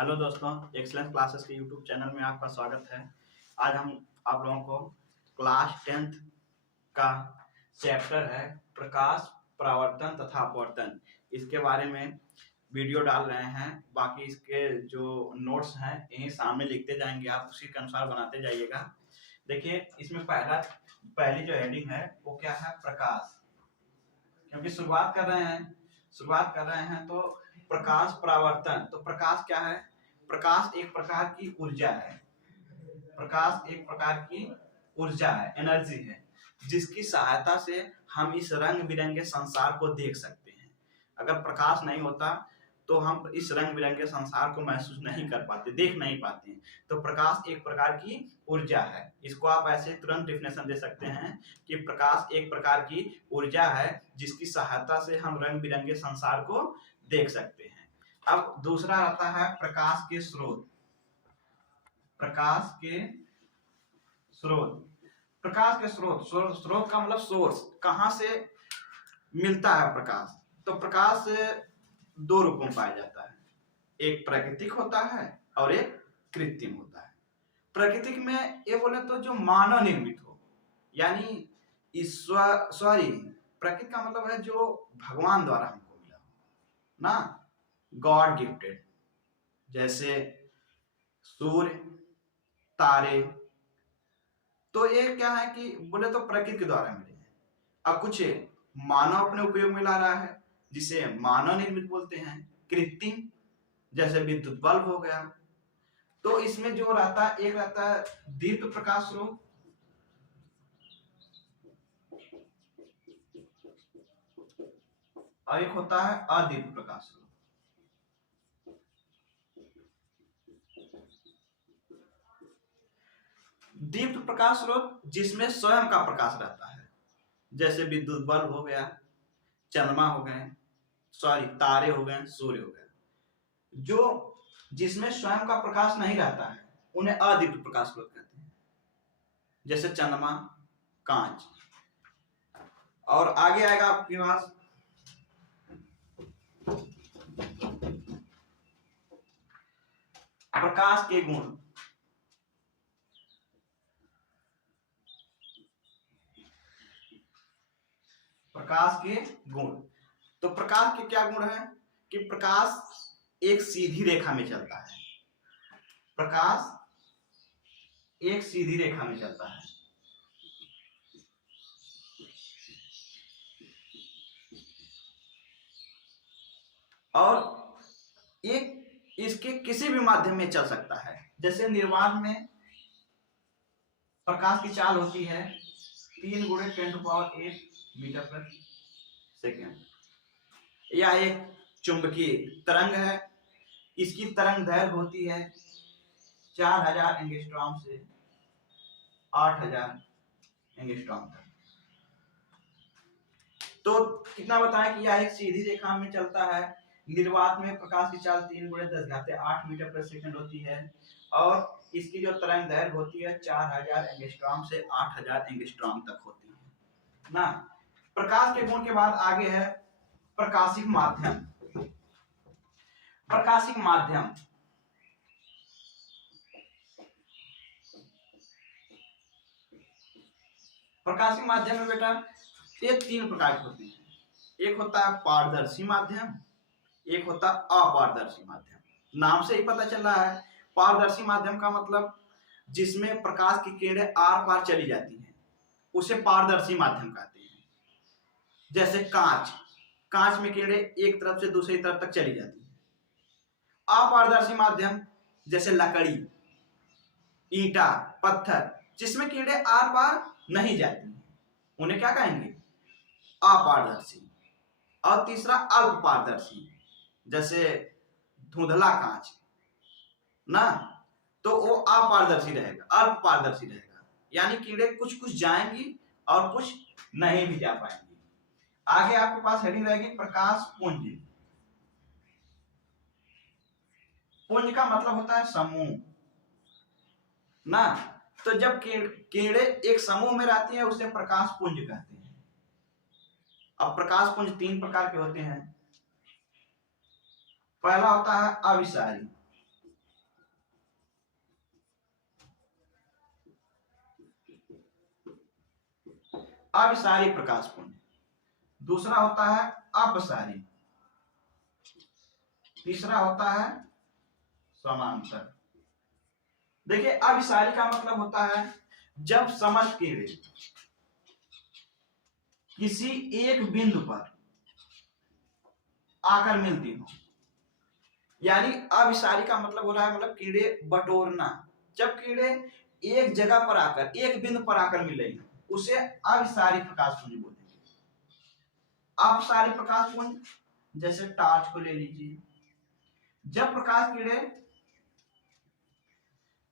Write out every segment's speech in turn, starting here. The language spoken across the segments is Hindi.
हेलो दोस्तों, एक्सलेंस क्लासेस के यूट्यूब चैनल में आपका स्वागत है। आज हम आप लोगों को क्लास 10th का चैप्टर है प्रकाश, परावर्तन तथा अपवर्तन, इसके बारे में वीडियो डाल रहे हैं। बाकी इसके जो नोट्स हैं यहीं सामने लिखते जाएंगे, आप उसी के अनुसार बनाते जाइएगा। देखिए, इसमें पहली जो हेडिंग है वो क्या है, प्रकाश। क्योंकि शुरुआत कर रहे हैं तो प्रकाश, परावर्तन। तो प्रकाश क्या है? प्रकाश एक प्रकार की ऊर्जा है। प्रकाश एक प्रकार की ऊर्जा है, एनर्जी है, जिसकी सहायता से हम इस रंग बिरंगे संसार को देख सकते हैं। अगर प्रकाश नहीं होता तो हम इस रंग बिरंगे संसार को महसूस नहीं कर पाते, देख नहीं पाते। तो प्रकाश एक प्रकार की ऊर्जा है। इसको आप ऐसे तुरंत डिफिनेशन दे सकते हैं कि प्रकाश एक प्रकार की ऊर्जा है जिसकी सहायता से हम रंग बिरंगे संसार को देख सकते हैं। अब दूसरा आता है प्रकाश के स्रोत। प्रकाश के स्रोत, प्रकाश के स्रोत का मतलब सोर्स, कहां से मिलता है प्रकाश? तो प्रकाश दो रूपों में पाया जाता है, एक प्राकृतिक होता है और एक कृत्रिम होता है। प्राकृतिक में ये बोले तो जो मानव निर्मित हो, यानी ईश्वर प्रकृति का मतलब है जो भगवान द्वारा हमको मिला हो ना, गॉड गिफ्टेड। जैसे सूर्य, तारे, तो ये क्या है कि बोले तो प्रकृति के द्वारा मिले हैं। अब कुछ मानव अपने उपयोग में ला रहा है जिसे मानव निर्मित बोलते हैं। कृत्रिम जैसे विद्युत बल्ब हो गया। तो इसमें जो रहता है, एक रहता है दीप्त प्रकाश स्रोत, और एक होता है अदीप्त प्रकाश स्रोत। दीप्त प्रकाश स्रोत जिसमें स्वयं का प्रकाश रहता है, जैसे विद्युत बल्ब हो गया, चंद्रमा हो गए, तारे हो गए, सूर्य हो गए। जो जिसमें स्वयं का प्रकाश नहीं रहता है उन्हें अदीप्त प्रकाश स्रोत कहते हैं, जैसे चंद्रमा, कांच। और आगे आएगा आपके पास प्रकाश के गुण। प्रकाश के गुण, तो प्रकाश के क्या गुण है कि प्रकाश एक सीधी रेखा में चलता है। प्रकाश एक सीधी रेखा में चलता है। और एक इसके किसी भी माध्यम में चल सकता है। जैसे निर्वात में प्रकाश की चाल होती है 3 × 10⁸ मीटर प्रति सेकेंड। यह एक चुंबकीय तरंग है। इसकी तरंग दैर्घ्य होती है 4000 एंगस्ट्रॉम से 8000 एंगस्ट्रॉम तक। तो कितना बताएं कि यह एक सीधी रेखा में चलता है। निर्वात में प्रकाश की चाल 3 × 10⁸ मीटर प्रति सेकंड होती है और इसकी जो तरंग दैर्घ्य होती है 4000 एंगस्ट्रॉम से 8000 एंगस्ट्रॉम तक होती है ना। प्रकाश के गुण के बाद आगे है प्रकाशिक माध्यम। प्रकाशिक माध्यम, प्रकाशिक माध्यम में बेटा ये 3 प्रकार के होते हैं। एक होता है पारदर्शी माध्यम, एक होता अपारदर्शी माध्यम। नाम से ही पता चल रहा है, पारदर्शी माध्यम का मतलब जिसमें प्रकाश की किरणें आर पार चली जाती हैं उसे पारदर्शी माध्यम कहते हैं। जैसे कांच में किरणें एक तरफ से दूसरी तरफ तक चली जाती हैं। अपारदर्शी माध्यम जैसे लकड़ी, ईंटा, पत्थर, जिसमें किरणें आर पार नहीं जाती, उन्हें क्या कहेंगे? अपारदर्शी। और तीसरा अल्प पारदर्शी, जैसे धुंधला कांच ना, तो वो अपारदर्शी रहेगा, अल्प पारदर्शी रहेगा, यानी किरणें कुछ कुछ जाएंगी और कुछ नहीं भी जा पाएंगी। आगे आपके पास हेडिंग रहेगी प्रकाश पुंज। पुंज का मतलब होता है समूह ना। तो जब किरणें एक समूह में रहती हैं उसे प्रकाश पुंज कहते हैं। अब प्रकाश पुंज 3 प्रकार के होते हैं। पहला होता है अविषारी। अभिसारी प्रकाश पुंज, दूसरा होता है अपसारी, तीसरा होता है समांतर। देखिए अभिसारी का मतलब होता है जब समस्त किरणें किसी एक बिंदु पर आकर मिलती हो, यानी अभिसारी का मतलब हो रहा है मतलब कीड़े बटोरना। जब कीड़े एक जगह पर आकर एक बिंदु पर आकर मिलेंगे उसे अभिसारी प्रकाश पुंज बोलेंगे। अपसारी प्रकाश पुंज जैसे टार्च को ले लीजिए, जब प्रकाश कीड़े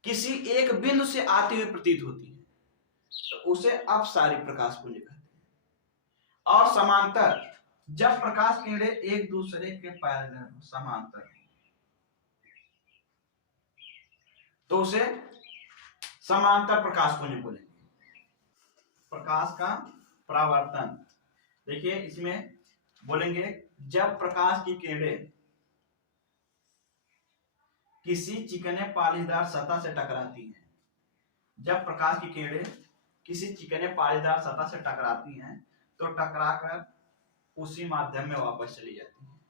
किसी एक बिंदु से आती हुई प्रतीत होती है तो उसे अपसारी प्रकाश पुंज कहते हैं। और समांतर, जब प्रकाश किरणें एक दूसरे के पैरेलल समांतर तो उसे समांतर प्रकाश पुंज बोलेंगे। प्रकाश का परावर्तन, देखिए इसमें बोलेंगे जब प्रकाश की किरणें किसी चिकने पालीदार सतह से टकराती हैं, जब प्रकाश की किरणें किसी चिकने पालीदार सतह से टकराती हैं तो टकराकर उसी माध्यम में वापस चली जाती हैं।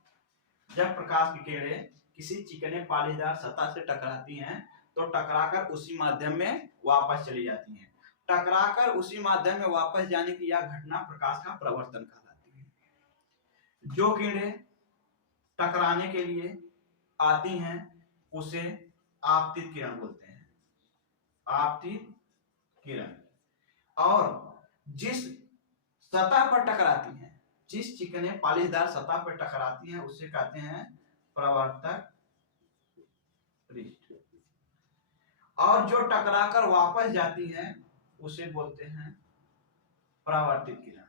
जब प्रकाश की किरणें किसी चिकने पालीदार सतह से टकराती हैं तो टकराकर उसी माध्यम में वापस चली जाती हैं। टकराकर उसी माध्यम में वापस जाने की यह घटना प्रकाश का परावर्तन कहलाती है। जो किरणें टकराने के लिए आती हैं उसे आपतित किरण बोलते हैं, आपतित किरण। और जिस सतह पर टकराती हैं, जिस चिकने पालिशदार सतह पर टकराती हैं उसे कहते हैं प्रवर्तक पृष्ठ। और जो टकराकर वापस जाती हैं उसे बोलते हैं परावर्तित किरण।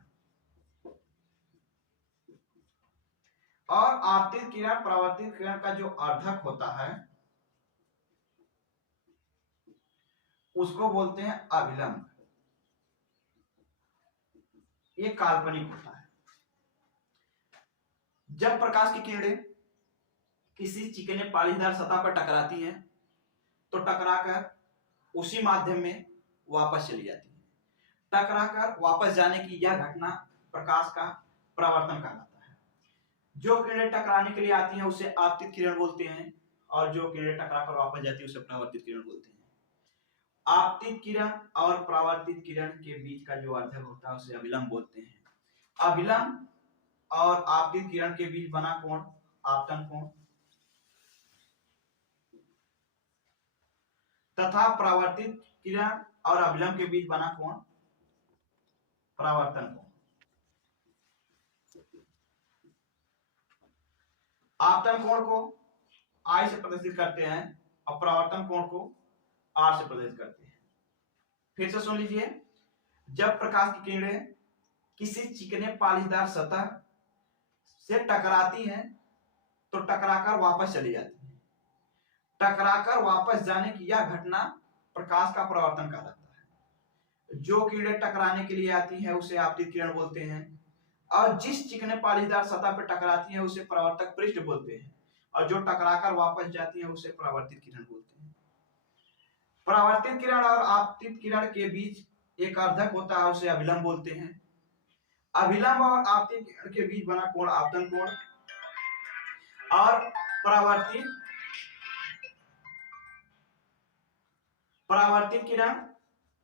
और आपतित किरण परावर्तित किरण का जो अर्धक होता है उसको बोलते हैं अभिलंब। ये काल्पनिक होता है। जब प्रकाश की किरणें किसी चिकने पालीदार सतह पर टकराती हैं तो टकराकर उसी माध्यम में वापस चली जाती है। टकराकर वापस जाने की यह घटना प्रकाश का परावर्तन कहलाता है। जो किरणें टकराने के लिए आती हैं उसे आपतित किरण बोलते हैं और जो किरणें टकराकर वापस जाती है उसे परावर्तित किरण बोलते हैं। आपतित किरण और परावर्तित किरण के बीच का जो अर्धक होता है उसे अभिलंब बोलते हैं। अभिलंब और आपतित किरण के बीच बना कोण आपतन कोण तथा परावर्तित किरण और अभिलंब के बीच बना कोण परावर्तन कोण। आपतन कोण को I से प्रदर्शित करते हैं और परावर्तन कोण को R से प्रदर्शित करते हैं। फिर से सुन लीजिए, जब प्रकाश की किरणें किसी चिकने पालिशदार सतह से टकराती हैं तो टकराकर वापस चली जाती हैं। टकराकर वापस जाने की यह घटना प्रकाश का परावर्तन कहलाता है। जो किरणें टकराने के लिए आती हैं उसे आपतित किरण बोलते हैं और जिस चिकने पालिशदार सतह पर टकराती हैं उसे परावर्तक पृष्ठ बोलते हैं और जो टकराकर वापस जाती है उसे परावर्तित किरण बोलते हैं। परावर्तित किरण और आपतित किरण के बीच एक अर्धक होता है उसे अभिलंब बोलते हैं। अभिलंब और आपतित किरण के बीच बना कोण आपतन कोण और परावर्तित किरण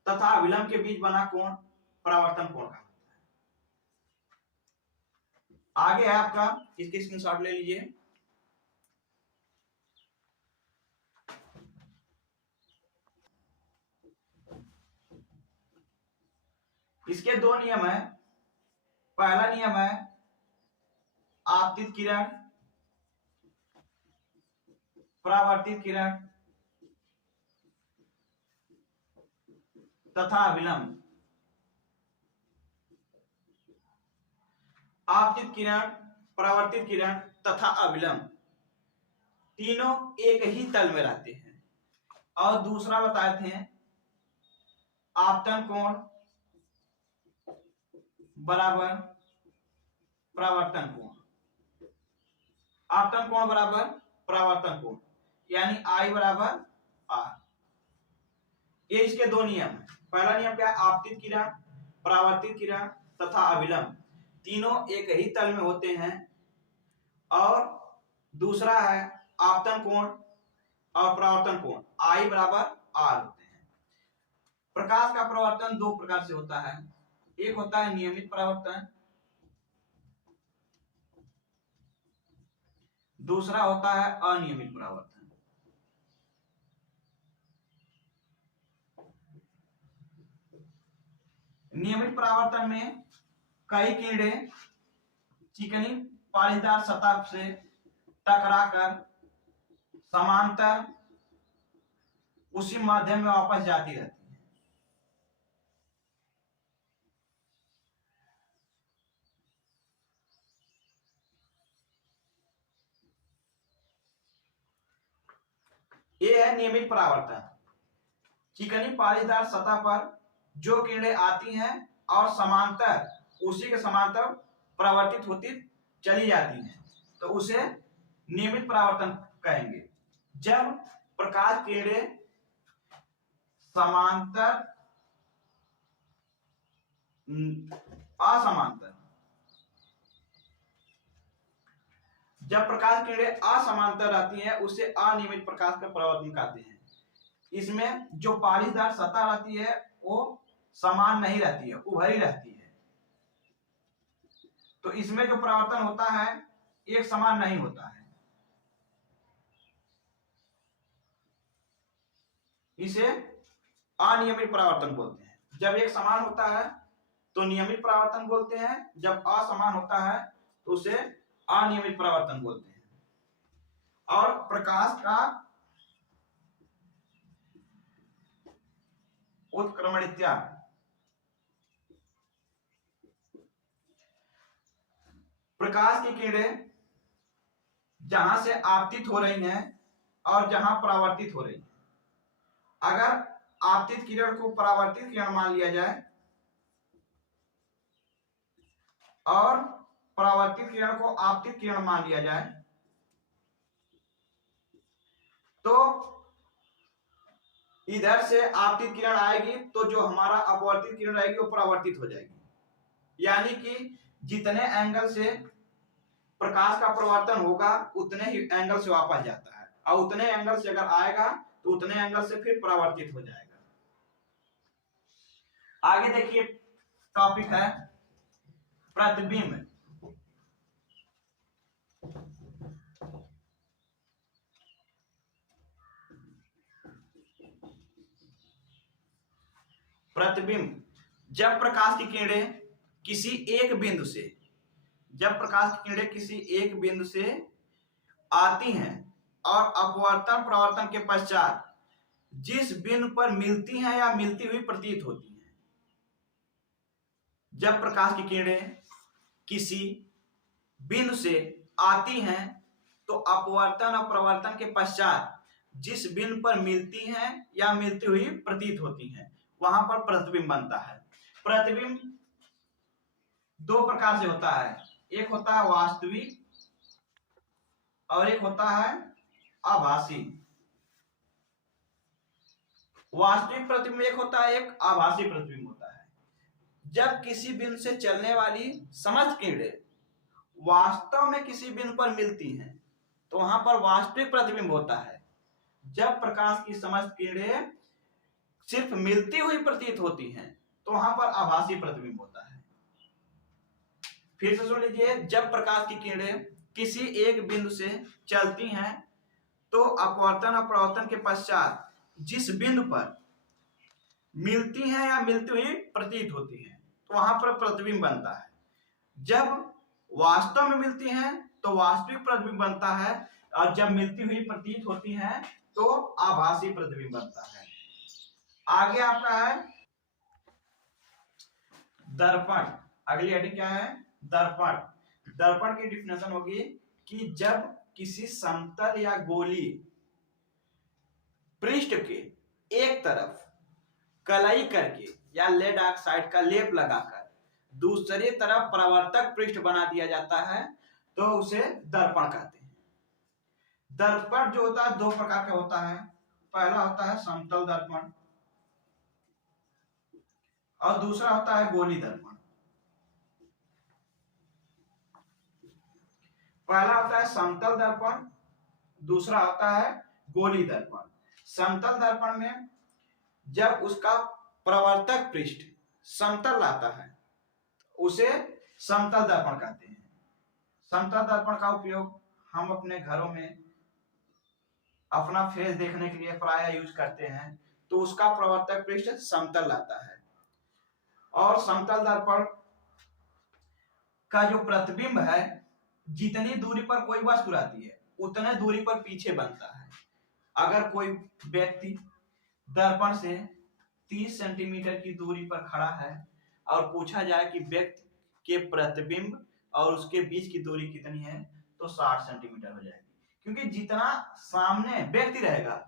तथा अभिलंब के बीच बना कोण परावर्तन कोण का। आगे है आपका, इसके स्क्रीनशॉट ले लीजिए। इसके दो नियम है। पहला नियम है आपतित किरण परावर्तित किरण तथा अभिलंब। आपतित किरण परावर्तित किरण तथा अभिलंब तीनों एक ही तल में रहते हैं। और दूसरा बताए थे आपतन कोण बराबर परावर्तन कोण। आपतन कोण बराबर परावर्तन कोण यानी I बराबर R। ये इसके दो नियम है। पहला नियम क्या है, आपतित किरण परावर्तित किरण तथा अभिलंब तीनों एक ही तल में होते हैं। और दूसरा है आपतन कोण और परावर्तन कोण I बराबर R होते हैं। प्रकाश का परावर्तन दो प्रकार से होता है, एक होता है नियमित परावर्तन, दूसरा होता है अनियमित परावर्तन। नियमित परावर्तन में कई किरणें चिकनी पालीदार सतह से टकराकर समांतर उसी माध्यम में वापस जाती रहती है। ये है नियमित परावर्तन। चिकनी पालीदार सतह पर जो किरणें आती हैं और समांतर उसी के समांतर परावर्तित होती चली जाती हैं, तो उसे नियमित परावर्तन कहेंगे। जब प्रकाश किरणें समांतर असमांतर जब प्रकाश किरणें असमांतर रहती हैं उसे अनियमित प्रकाश का परावर्तन कहते हैं। इसमें जो पालीदार सतह रहती है वो समान नहीं रहती है, उभरी रहती है, तो इसमें जो परावर्तन होता है एक समान नहीं होता है। इसे अनियमित परावर्तन बोलते हैं। जब एक समान होता है तो नियमित परावर्तन बोलते हैं, जब असमान होता है तो उसे अनियमित परावर्तन बोलते हैं। और प्रकाश का उत्क्रमण इत्यादि प्रकाश की किरणें जहां से आपतित हो रही हैं और जहां परावर्तित हो रही हैं। अगर आपतित किरण को परावर्तित किरण मान लिया जाए और परावर्तित किरण को आपतित किरण मान लिया जाए तो इधर से आपतित किरण आएगी तो जो हमारा अपवर्तित किरण रहेगी वो परावर्तित हो जाएगी। यानी कि जितने एंगल से प्रकाश का परिवर्तन होगा उतने ही एंगल से वापस जाता है, और उतने एंगल से अगर आएगा तो उतने एंगल से फिर परावर्तित हो जाएगा। आगे देखिए टॉपिक है प्रतिबिंब। प्रतिबिंब जब प्रकाश की किरणें किसी एक बिंदु से आती हैं और अपवर्तन परावर्तन के पश्चात जिस बिंदु पर मिलती हैं या मिलती हुई प्रतीत होती हैं। जब प्रकाश की किरणें किसी बिंदु से आती हैं तो अपवर्तन और परावर्तन के पश्चात जिस बिंदु पर मिलती हैं या मिलती हुई प्रतीत होती हैं वहां पर प्रतिबिंब बनता है। प्रतिबिंब दो प्रकार से होता है, एक होता है वास्तविक और एक होता है आभासी। वास्तविक प्रतिबिंब एक होता है, एक आभासी प्रतिबिंब होता है। जब किसी बिंदु से चलने वाली समस्त किरणें वास्तव में किसी बिंदु पर मिलती हैं तो वहां पर वास्तविक प्रतिबिंब होता है। जब प्रकाश की समस्त किरणें सिर्फ मिलती हुई प्रतीत होती हैं तो वहां पर आभासी प्रतिबिंब होता है। फिर से सुन लीजिए, जब प्रकाश की किरणें किसी एक बिंदु से चलती हैं तो अपवर्तन और परावर्तन के पश्चात जिस बिंदु पर मिलती हैं या मिलती हुई प्रतीत होती हैं तो वहां पर प्रतिबिंब बनता है। जब वास्तव में मिलती हैं तो वास्तविक प्रतिबिंब बनता है, और जब मिलती हुई प्रतीत होती हैं तो आभासी प्रतिबिंब बनता है। आगे आपका है दर्पण। अगली हेडिंग क्या है? दर्पण। दर्पण की डिफिनेशन होगी कि जब किसी समतल या गोलीय पृष्ठ के एक तरफ कलई करके या लेड ऑक्साइड का लेप लगाकर दूसरी तरफ परावर्तक पृष्ठ बना दिया जाता है तो उसे दर्पण कहते हैं। दर्पण जो होता है दो प्रकार का होता है। पहला होता है समतल दर्पण और दूसरा होता है गोली दर्पण। पहला होता है समतल दर्पण, दूसरा होता है गोली दर्पण। समतल दर्पण में जब उसका प्रवर्तक पृष्ठ समतल आता है उसे समतल दर्पण कहते हैं। समतल दर्पण का उपयोग हम अपने घरों में अपना फेस देखने के लिए प्राय यूज करते हैं, तो उसका प्रवर्तक पृष्ठ समतल आता है। और समतल दर्पण का जो प्रतिबिंब है, जितनी दूरी पर कोई वस्तु रहती है उतने दूरी पर पीछे बनता है। अगर कोई व्यक्ति दर्पण से 30 सेंटीमीटर की दूरी पर खड़ा है और पूछा जाए कि व्यक्ति के प्रतिबिंब और उसके बीच की दूरी कितनी है, तो 60 सेंटीमीटर हो जाएगी, क्योंकि जितना सामने व्यक्ति रहेगा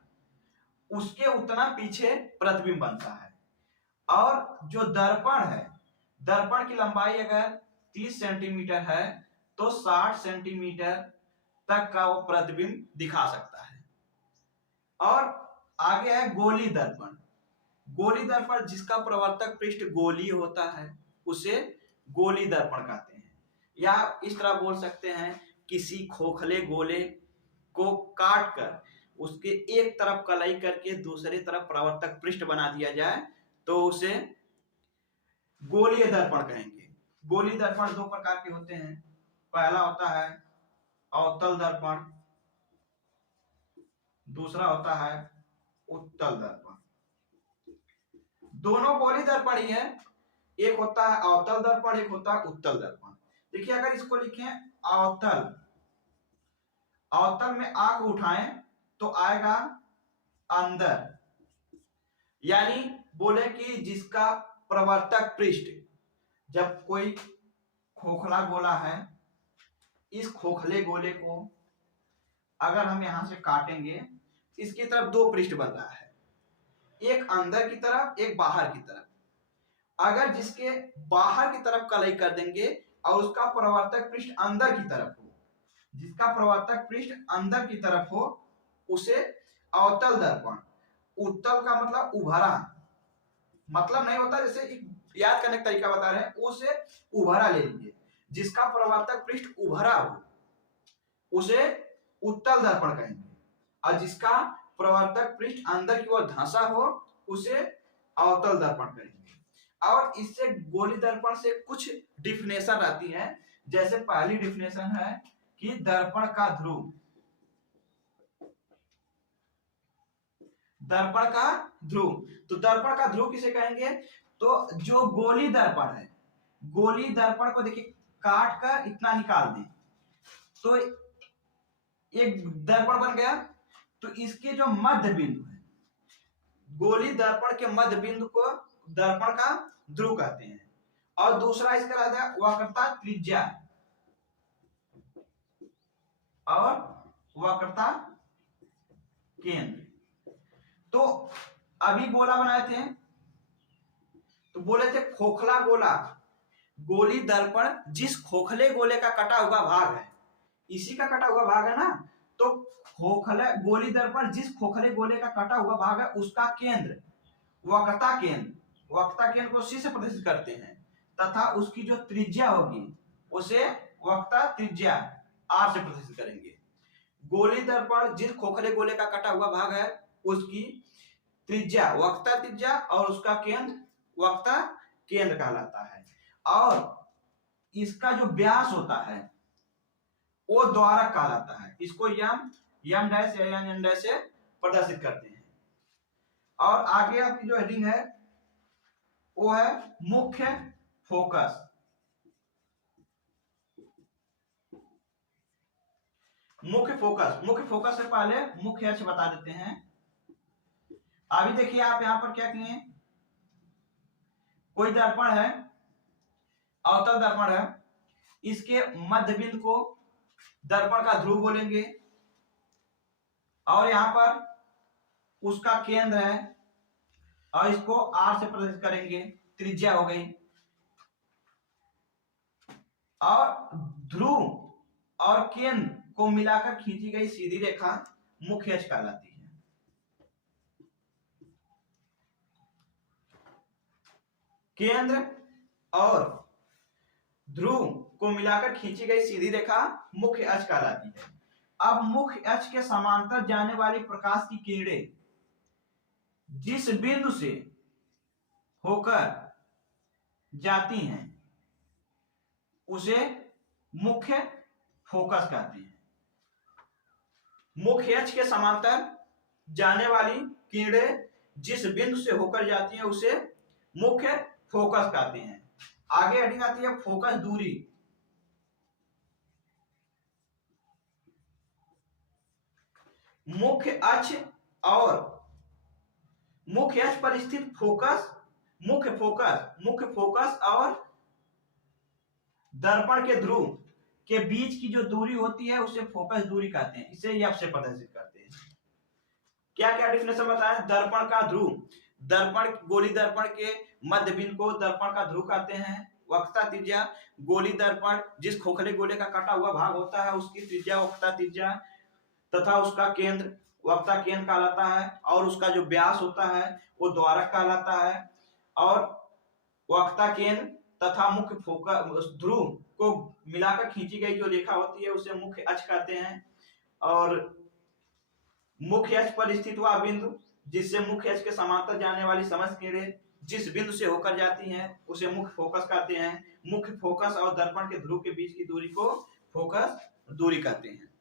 उसके उतना पीछे प्रतिबिंब बनता है। और जो दर्पण है, दर्पण की लंबाई अगर 30 सेंटीमीटर है तो 60 सेंटीमीटर तक का वो प्रतिबिंब दिखा सकता है। और आगे है गोली दर्पण। गोली दर्पण जिसका प्रवर्तक पृष्ठ गोलीय होता है उसे गोली दर्पण कहते हैं। या इस तरह बोल सकते हैं, किसी खोखले गोले को काट कर उसके एक तरफ कलई करके दूसरी तरफ प्रवर्तक पृष्ठ बना दिया जाए तो उसे गोलीय दर्पण कहेंगे। गोली दर्पण दो प्रकार के होते हैं। पहला होता है अवतल दर्पण, दूसरा होता है उत्तल दर्पण। दोनों गोली दर्पण ही है, एक होता है अवतल दर्पण, एक होता है उत्तल दर्पण। देखिए अगर इसको लिखें अवतल, अवतल में आंख उठाएं तो आएगा अंदर, यानी बोले कि जिसका प्रवर्तक पृष्ठ, जब कोई खोखला गोला है, इस खोखले गोले को अगर हम यहां से काटेंगे, इसकी तरफ दो पृष्ठ बन रहा है, एक अंदर की तरफ एक बाहर की तरफ। अगर जिसके बाहर की तरफ कलई कर देंगे और उसका प्रवर्तक पृष्ठ अंदर की तरफ हो, जिसका प्रवर्तक पृष्ठ अंदर की तरफ हो, उसे अवतल दर्पण। उत्तल का मतलब उभरा, मतलब नहीं होता, जैसे एक याद करने का तरीका बता रहे हैं, उसे उभरा ले लीजिए। जिसका प्रवर्तक पृष्ठ उभरा हो उसे उत्तल दर्पण कहेंगे, और जिसका प्रवर्तक पृष्ठ अंदर की ओर धंसा हो उसे अवतल दर्पण कहेंगे। और इससे गोली दर्पण से कुछ डिफिनेशन आती है। जैसे पहली डिफिनेशन है कि दर्पण का ध्रुव, दर्पण का ध्रुव। तो दर्पण का ध्रुव किसे कहेंगे, तो जो गोली दर्पण है, गोली दर्पण को देखिए काट कर इतना निकाल दें तो एक दर्पण बन गया। तो इसके जो मध्य बिंदु है, गोली दर्पण के मध्य बिंदु को दर्पण का ध्रुव कहते हैं। और दूसरा इसका रहता है वक्रता त्रिज्या और वक्रता केंद्र। तो अभी गोला बनाए थे तो बोले थे खोखला गोला, गोली दर्पण जिस खोखले गोले का कटा हुआ भाग है, इसी का कटा हुआ भाग है ना, तो खोखले गोली दर्पण जिस खोखले गोले का कटा हुआ भाग है उसका केंद्र वक्रता केंद्र, वक्रता केंद्र को सी से प्रदर्शित करते हैं, तथा उसकी जो त्रिज्या होगी उसे वक्रता त्रिज्या आर से प्रदर्शित करेंगे। गोली दर्पण जिस खोखले गोले का कटा हुआ भाग है उसकी त्रिज्या वक्रता त्रिज्या और उसका केंद्र वक्रता केंद्र कहलाता है। और इसका जो व्यास होता है वो द्वारक कहलाता है। इसको यम यम डैश या एन डैश से प्रदर्शित करते हैं। और आगे आपकी जो हेडिंग है वो है मुख्य फोकस। मुख्य फोकस, मुख्य फोकस से पहले मुख्य अक्ष बता देते हैं। अभी देखिए आप यहां पर क्या किए, कोई दर्पण है, अवतल दर्पण है, इसके मध्य बिंदु को दर्पण का ध्रुव बोलेंगे और यहां पर उसका केंद्र है और इसको आर से प्रदर्शित करेंगे, त्रिज्या हो गई। और ध्रुव और केंद्र को मिलाकर खींची गई सीधी रेखा मुख्य अक्ष कहलाती है। केंद्र और ध्रुव को मिलाकर खींची गई सीधी रेखा मुख्य अक्ष कहलाती है। अब मुख्य अक्ष के समांतर जाने वाली प्रकाश की किरणें जिस बिंदु से होकर जाती हैं उसे मुख्य फोकस कहते हैं। मुख्य अक्ष के समांतर जाने वाली किरणें जिस बिंदु से होकर जाती हैं उसे मुख्य फोकस कहते हैं। आगे हेडिंग आती है फोकस दूरी। मुख्य अक्ष पर स्थित मुख्य फोकस और दर्पण के ध्रुव के बीच की जो दूरी होती है उसे फोकस दूरी कहते हैं। इसे एफ से प्रदर्शित करते हैं। क्या क्या डिफिनेशन बताया? दर्पण का ध्रुव, गोली दर्पण के मध्य बिंदु को दर्पण का ध्रुव कहते हैं। वक्रता त्रिज्या, गोली दर्पण जिस खोखले गोले का कटा हुआ भाग होता है उसकी त्रिज्या वक्रता त्रिज्या तथा उसका केंद्र वक्रता केंद्र कहलाता है और उसका जो व्यास होता है वो द्वारक कहलाता है। और वक्रता केंद्र तथा मुख्य फोकस ध्रुव को मिलाकर खींची गई जो रेखा होती है उसे मुख्य अक्ष कहते हैं। और मुख्य अक्ष पर स्थित वह बिंदु जिससे मुख्य अक्ष के समांतर जाने वाली समस्त किरणें जिस बिंदु से होकर जाती हैं उसे मुख्य फोकस कहते हैं। मुख्य फोकस और दर्पण के ध्रुव के बीच की दूरी को फोकस दूरी कहते हैं।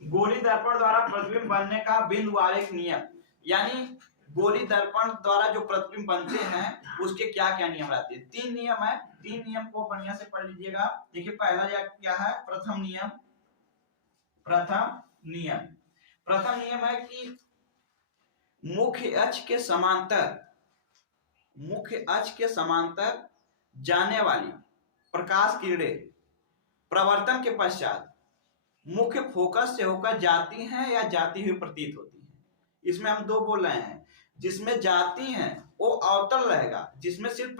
गोली दर्पण द्वारा प्रतिबिंब बनने का बिंदु आरेख नियम, यानी गोली दर्पण द्वारा जो प्रतिबिंब बनते हैं उसके क्या क्या नियम रहते हैं? 3 नियम है। 3 नियम को बढ़िया से पढ़ लीजिएगा। देखिए पहला क्या है? प्रथम नियम है कि मुख्य अक्ष के समांतर जाने वाली प्रकाश किरणें प्रवर्तन के पश्चात मुख्य फोकस से होकर जाती हैं या जाती हुई प्रतीत होती हैं। इसमें हम 2 बोल रहे हैं। जिसमें जाती हैं वो अवतल रहेगा, जिसमें सिर्फ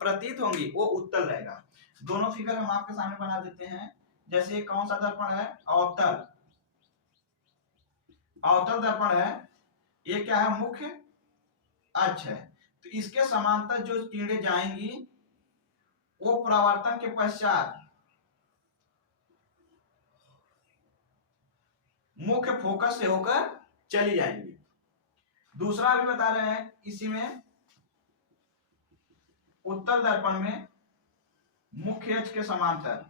प्रतीत होंगी वो उत्तल रहेगा। दोनों फिगर हम आपके सामने बना देते हैं। जैसे कौन सा दर्पण है? अवतल दर्पण है। ये क्या है? मुख्य अक्ष है। तो इसके समांतर जो किरणें जाएंगी वो परावर्तन के पश्चात मुख्य फोकस से होकर चली जाएंगी। दूसरा भी बता रहे हैं इसी में, उत्तल दर्पण में मुख्य अक्ष के समांतर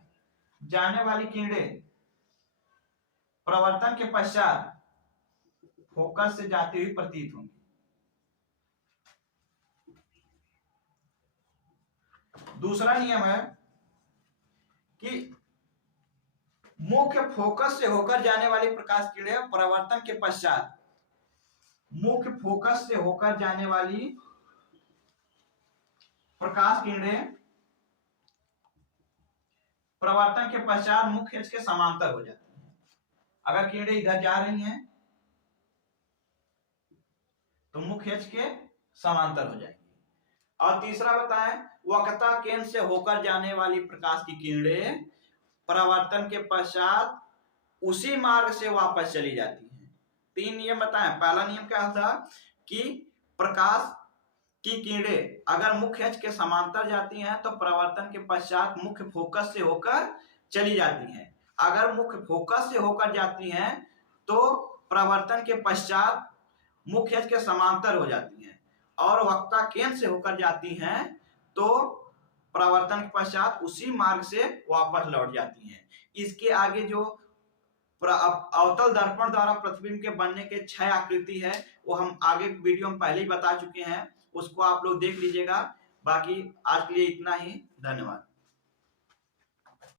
जाने वाली किरणें प्रवर्तन के पश्चात फोकस से जाती हुई प्रतीत होंगी। दूसरा नियम है कि मुख्य फोकस से होकर जाने वाली प्रकाश किरणें परावर्तन के पश्चात मुख्य फोकस से होकर जाने वाली प्रकाश किरणें परावर्तन के पश्चात मुख्य अक्ष के समांतर हो जाती हैं। अगर किरणें इधर जा रही हैं तो मुख्य अक्ष के समांतर हो जाएंगी। और तीसरा बताएं, वक्रता केंद्र से होकर जाने वाली प्रकाश की किरणें परावर्तन के पश्चात उसी मार्ग से वापस चली जाती हैं। 3 नियम बताएं। पहला नियम क्या था कि प्रकाश की किरणें अगर मुख्य अक्ष के समांतर जाती हैं तो परावर्तन के पश्चात मुख्य फोकस से होकर चली जाती हैं। अगर मुख्य फोकस से होकर जाती हैं तो परावर्तन के पश्चात मुख्य अक्ष के समांतर हो जाती हैं। और वक्रता केंद्र से होकर जाती हैं तो परावर्तन के पश्चात उसी मार्ग से वापस लौट जाती हैं। इसके आगे जो अवतल दर्पण द्वारा प्रतिबिंब के बनने के 6 आकृति है वो हम आगे वीडियो में पहले ही बता चुके हैं, उसको आप लोग देख लीजिएगा। बाकी आज के लिए इतना ही। धन्यवाद।